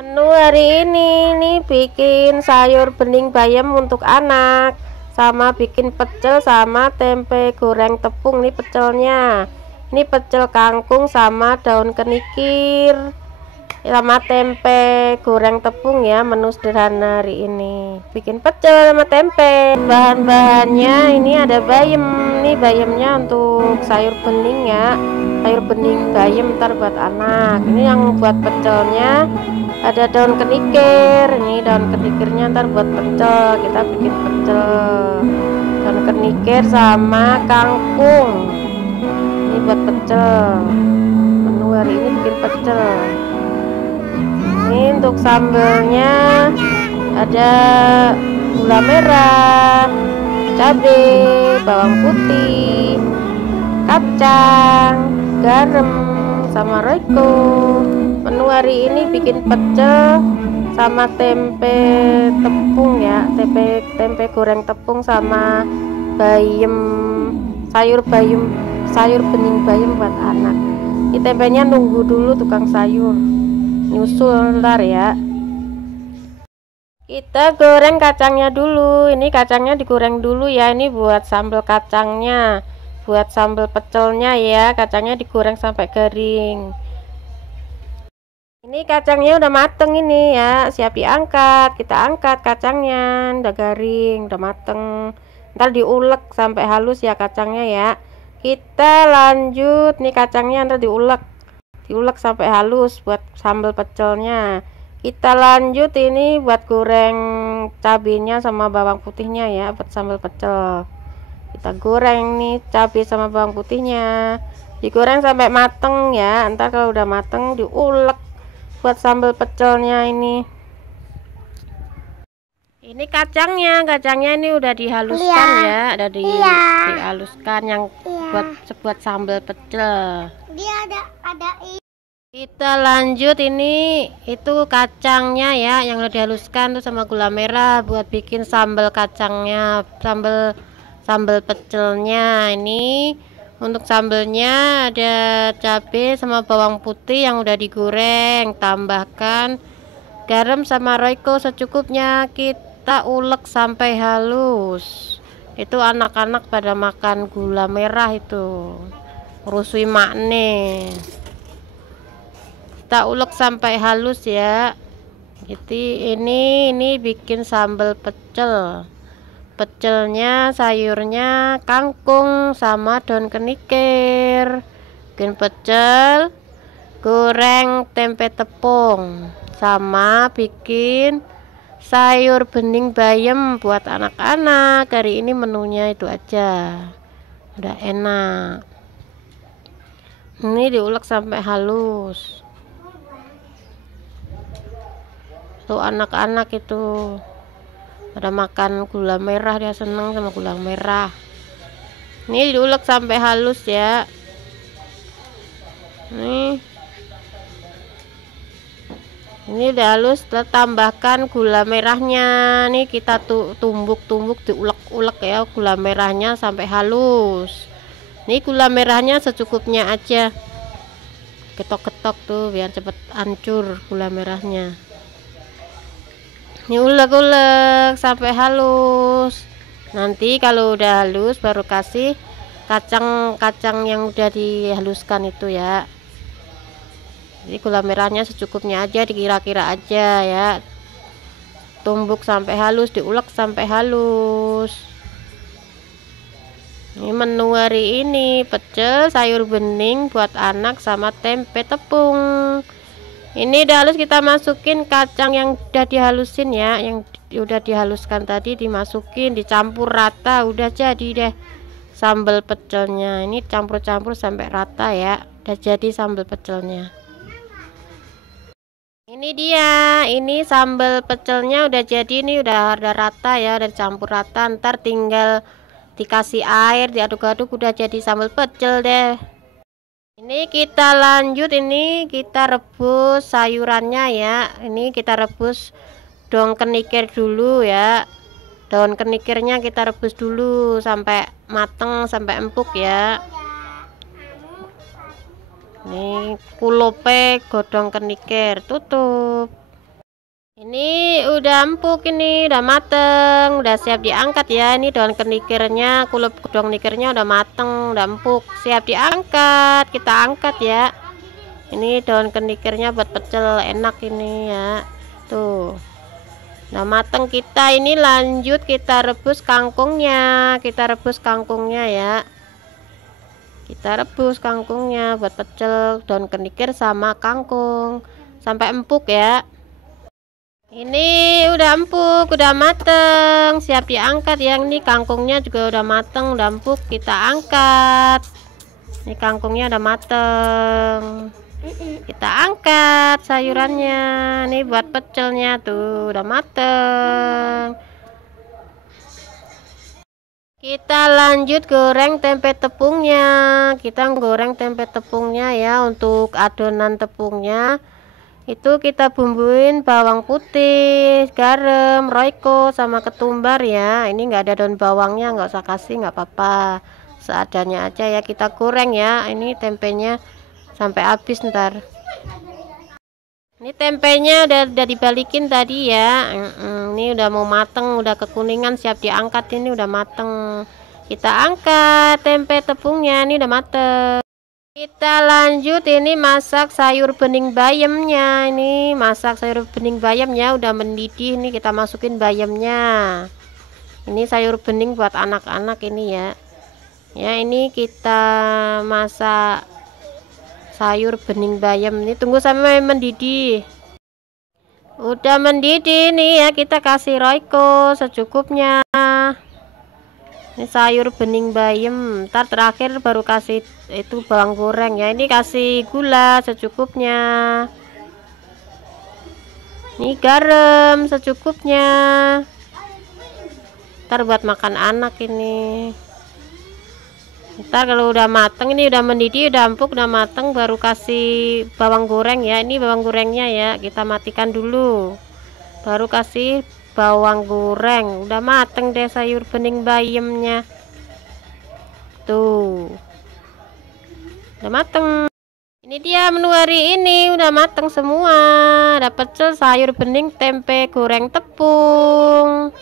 Menu hari ini bikin sayur bening bayam untuk anak, sama bikin pecel sama tempe goreng tepung. Nih pecelnya, ini pecel kangkung sama daun kenikir sama tempe goreng tepung ya. Menu sederhana hari ini bikin pecel sama tempe. Bahan-bahannya ini ada bayam, nih bayamnya untuk sayur bening ya, sayur bening bayam ntar buat anak. Ini yang buat pecelnya ada daun kenikir, ini daun kenikirnya ntar buat pecel, kita bikin pecel daun kenikir sama kangkung, ini buat pecel. Menu hari ini bikin pecel. Ini untuk sambelnya ada gula merah, cabai, bawang putih, kacang, garam, sama royco. Menu hari ini bikin pecel sama tempe tepung ya, tempe goreng tepung sama bayam, sayur bening bayam buat anak. Ini tempenya nunggu dulu tukang sayur nyusul ntar ya. Kita goreng kacangnya dulu. Ini kacangnya digoreng dulu ya, ini buat sambal kacangnya, buat sambal pecelnya ya. Kacangnya digoreng sampai garing. Ini kacangnya udah mateng ini ya, siap diangkat. Kita angkat kacangnya, udah garing, udah mateng. Ntar diulek sampai halus ya kacangnya ya. Kita lanjut nih, kacangnya ntar diulek sampai halus buat sambal pecelnya. Kita lanjut ini buat goreng cabenya sama bawang putihnya ya, buat sambal pecel. Kita goreng nih cabai sama bawang putihnya, digoreng sampai mateng ya. Ntar kalau udah mateng diulek buat sambal pecelnya. Ini kacangnya ini udah dihaluskan ya, udah dihaluskan yang buat sambal pecel. Dia ada. Kita lanjut ini, itu kacangnya ya yang udah dihaluskan tuh sama gula merah buat bikin sambal kacangnya, sambal pecelnya. Ini untuk sambelnya ada cabai sama bawang putih yang udah digoreng, tambahkan garam sama royco secukupnya. Kita ulek sampai halus. Itu anak-anak pada makan gula merah itu, rusui makne. Kita ulek sampai halus ya. Jadi ini bikin sambal pecel. Pecelnya sayurnya kangkung sama daun kenikir. Bikin pecel, goreng tempe tepung, sama bikin sayur bening bayam buat anak-anak. Hari ini menunya itu aja, udah enak. Ini diulek sampai halus. Tuh anak-anak itu pada makan gula merah, dia seneng sama gula merah. Ini diulek sampai halus ya. Ini udah halus, kita tambahkan gula merahnya. Nih kita tumbuk-tumbuk, diulek-ulek ya gula merahnya sampai halus. Nih gula merahnya secukupnya aja, ketok-ketok tuh biar cepet hancur gula merahnya. Ini ulek-ulek sampai halus. Nanti kalau udah halus baru kasih kacang yang udah dihaluskan itu ya. Jadi gula merahnya secukupnya aja, dikira-kira aja ya. Tumbuk sampai halus, diulek sampai halus. Ini menu hari ini pecel sayur bening buat anak sama tempe tepung. Ini udah halus, kita masukin kacang yang udah dihalusin ya, yang udah dihaluskan tadi dimasukin, dicampur rata, udah jadi deh sambal pecelnya. Ini campur-campur sampai rata ya, udah jadi sambal pecelnya. Ini dia, ini sambal pecelnya udah jadi nih, udah rata ya, udah campur rata. Ntar tinggal dikasih air, diaduk-aduk, udah jadi sambal pecel deh. Ini kita lanjut, ini kita rebus sayurannya ya. Ini kita rebus daun kenikir dulu ya. Daun kenikirnya kita rebus dulu sampai mateng, sampai empuk ya. Ini kulope godong kenikir, tutup. Ini udah empuk, ini udah mateng, udah siap diangkat ya. Ini daun kenikirnya, kulup daun kenikirnya udah mateng, udah empuk, siap diangkat. Kita angkat ya. Ini daun kenikirnya buat pecel enak ini ya. Tuh. Udah mateng, kita ini lanjut kita rebus kangkungnya. Kita rebus kangkungnya ya. Kita rebus kangkungnya buat pecel daun kenikir sama kangkung sampai empuk ya. Ini udah empuk, udah mateng, siap diangkat ya. Ini kangkungnya juga udah mateng, udah empuk, kita angkat. Ini kangkungnya udah mateng, kita angkat sayurannya. Ini buat pecelnya tuh udah mateng. Kita lanjut goreng tempe tepungnya. Kita goreng tempe tepungnya ya. Untuk adonan tepungnya itu kita bumbuin bawang putih, garam, royco sama ketumbar ya. Ini nggak ada daun bawangnya, nggak usah kasih, nggak apa-apa, seadanya aja ya. Kita goreng ya ini tempenya sampai habis ntar. Ini tempenya udah dibalikin tadi ya. Ini udah mau mateng, udah kekuningan, siap diangkat. Ini udah mateng, kita angkat tempe tepungnya. Ini udah mateng. Kita lanjut ini masak sayur bening bayamnya. Ini masak sayur bening bayamnya udah mendidih. Ini kita masukin bayamnya. Ini sayur bening buat anak-anak ini ya. Ya ini kita masak sayur bening bayam. Ini tunggu sampai mendidih. Udah mendidih nih ya, kita kasih royco secukupnya. Ini sayur bening bayam, ntar terakhir baru kasih itu bawang goreng ya. Ini kasih gula secukupnya, ini garam secukupnya, ntar buat makan anak ini. Ntar kalau udah mateng, ini udah mendidih, udah empuk, udah mateng, baru kasih bawang goreng ya. Ini bawang gorengnya ya, kita matikan dulu, baru kasih bawang goreng. Udah mateng deh sayur bening bayamnya tuh, udah mateng. Ini dia menu hari ini, udah mateng semua. Ada pecel, sayur bening, tempe goreng tepung.